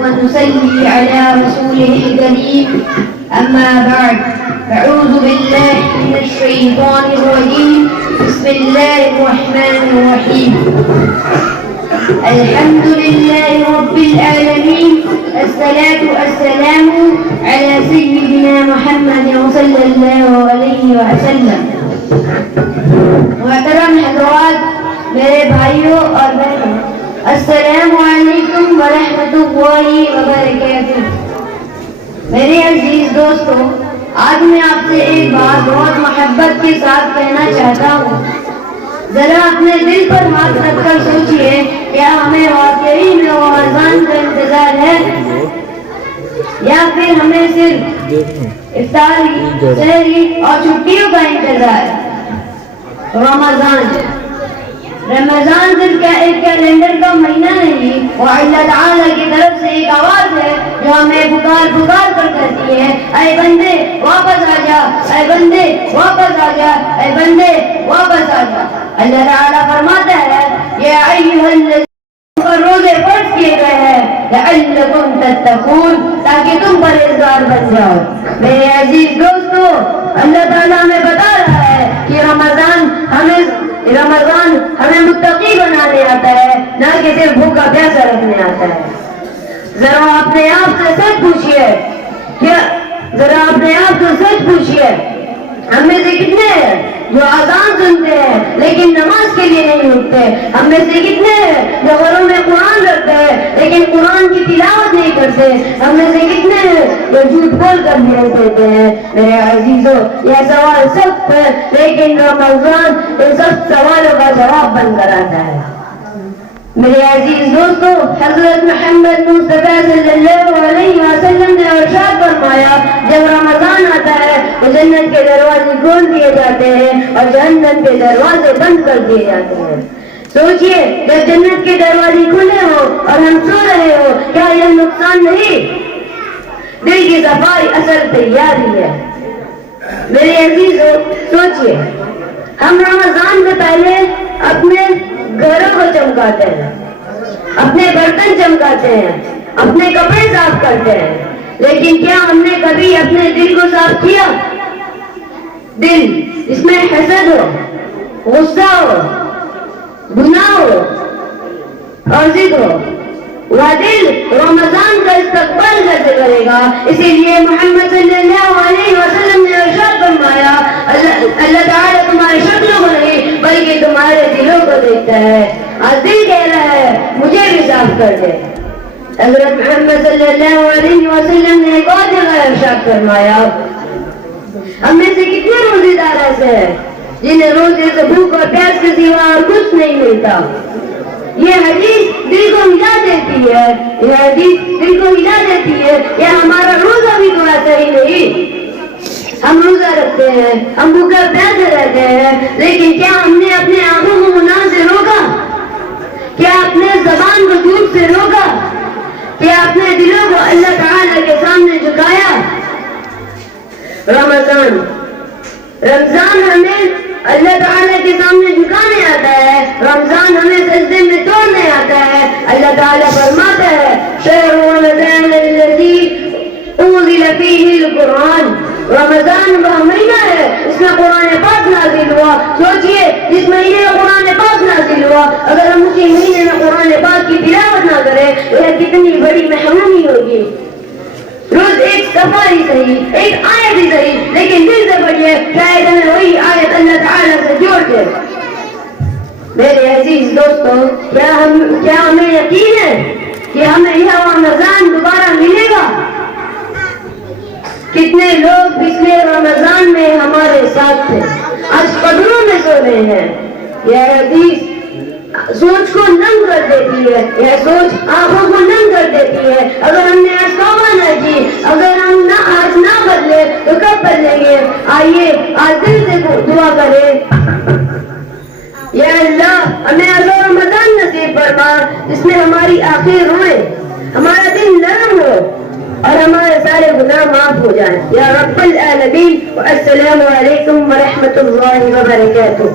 ونصلي على رسوله الكريم أما بعد أعوذ بالله من الشيطان الرجيم بسم الله الرحمن الرحيم الحمد لله رب العالمين الصلاة والسلام على سيدنا محمد صلى الله عليه وسلم محترم حضرات میرے بھائیوں اور بہنوں السلام علیکم ورحمۃ اللہ وبرکاتہ۔ میرے عزیز دوستو، آج میں آپ سے ایک بات بہت محبت کے ساتھ کہنا چاہتا ہوں۔ ذرا اپنے دل پر ہاتھ رکھ کر سوچئے، کیا ہمیں واقعی میں وہ اذان کا انتظار ہے یا پھر ہمیں صرف افطاری، سحری اور چھٹیوں کا انتظار ہے؟ رمضان صرف ایک کیلنڈر کا مہینہ نہیں، وہ اللہ تعالیٰ کی طرف سے ایک آواز ہے جو ہمیں پکار کر کہتی ہے، اے بندے واپس آ جا، اے بندے واپس آ جا، اے بندے واپس آ جا۔ اللہ تعالیٰ فرماتا ہے یا ایھا الذین پر روزے فرض کیے گئے ہیں لعلکم تتقون، تاکہ تم پرہیزگار بن جاؤ۔ میرے عزیز دوستو، اللہ تعالیٰ ہمیں بتا رہا ہے کہ رمضان ہمیں متقی بنانے آتا ہے، نہ کہ صرف بھوکا پیاسا رکھنے آتا ہے۔ ذرا اپنے آپ سے سچ پوچھئے، ہم میں سے کتنے ہیں جو اذان سنتے ہیں لیکن نماز کے لیے نہیں اٹھتے؟ ہم میں سے کتنے ہیں جو گھروں میں قرآن رکھتے ہیں لیکن قرآن کی تلاوت نہیں کرتے؟ ہم میں سے کتنے ہیں جو جھوٹ بول کر بھیج دیتے ہیں؟ میرے عزیزوں، یہ سوال سخت ہے، لیکن رمضان ان سب سوالوں کا جواب بن کر آتا ہے۔ میرے عزیز دوستو، حضرت محمد مصطفیٰ صلی اللہ علیہ وسلم نے ارشاد فرمایا، جب رمضان آتا ہے تو جنت کے دروازے کھول دیے جاتے ہیں اور جہنم کے دروازے بند کر دیے جاتے ہیں۔ سوچئے، جب جنت کے دروازے کھلے ہوں اور ہم سو رہے ہو، کیا یہ نقصان نہیں؟ دل کی صفائی اصل تیاری ہے۔ میرے عزیزو، سوچئے، ہم رمضان سے پہلے اپنے گھروں کو چمکاتے ہیں، اپنے برتن چمکاتے ہیں، اپنے کپڑے صاف کرتے ہیں، لیکن کیا ہم نے کبھی اپنے دل کو صاف کیا؟ دل جس میں حسد ہو، غصہ ہو، گناہ ہو اور ضد ہو، وہ دل رمضان کا استقبال کیسے کرے گا؟ اسی لیے محمد صلی اللہ علیہ وسلم نے ارشاد فرمایا، اللہ تعالیٰ تمہاری شکلوں کو نہیں بلکہ تمہارے دلوں کو دیکھتا ہے۔ آج دل کہہ رہا ہے مجھے بھی صاف کر دے۔ حضرت محمد صلی اللہ علیہ وسلم نے ایک اور جگہ ارشاد فرمایا، ہم میں سے کتنے روزے دار ایسے ہیں جنہیں روزے سے بھوک اور پیاس کے سوا اور کچھ نہیں ملتا؟ یہ حدیث دل کو ہلا دیتی ہے، یہ حدیث دل کو ہلا دیتی ہے۔ یہ ہمارا روزہ بھی تو ایسا ہی نہیں، ہم روزہ رکھتے ہیں، ہم بھوکا پیاسے رہتے ہیں، لیکن کیا ہم نے اپنے آنکھوں کو گناہ سے روکا؟ کیا اپنے زبان کو جھوٹ سے روکا؟ کیا اپنے دلوں کو اللہ تعالیٰ کے سامنے جھکایا؟ رمضان ہمیں اللہ تعالیٰ کے سامنے جھکانے آتا ہے، رمضان ہمیں سجدے میں توڑنے آتا ہے۔ اللہ تعالیٰ فرماتا ہے شہر رمضان الذی انزل فیہ القرآن، رمضان وہ مہینہ ہے اس میں قرآن پاک نازل ہوا۔ سوچئے، جس مہینے میں قرآن پاک نازل ہوا، اگر ہم اسی مہینے میں قرآن پاک کی تلاوت نہ کریں تو یہ کتنی بڑی محرومی ہوگی۔ روز ایک صفحہ ہی صحیح، ایک آیت ہی صحیح، لیکن دل سے پڑھیے، شاید ہمیں وہی آیت اللہ تعالیٰ سے جوڑ دے۔ میرے عزیز دوستو، کیا ہمیں یقین ہے کہ ہمیں یہ رمضان دوبارہ ملے گا؟ کتنے لوگ پچھلے رمضان میں ہمارے ساتھ تھے، آج قبروں میں سو رہے ہیں۔ یہ حدیث سوچ کو نم کر دیتی ہے، یہ سوچ آنکھوں کو نم کر دیتی ہے۔ اگر ہم نے آج توبہ نہ کی، اگر ہم آج نہ بدلے تو کب بدلیں گے؟ آئیے آج دل سے دعا کریں، یا اللہ ہمیں ایسا رمضان نصیب فرما جس میں ہماری آنکھیں روئیں، ہمارا دل نرم ہو اور ہمارے سارے گناہ معاف ہو جائیں۔ یا رب العالمین، والسلام علیکم ورحمۃ اللہ وبرکاتہ۔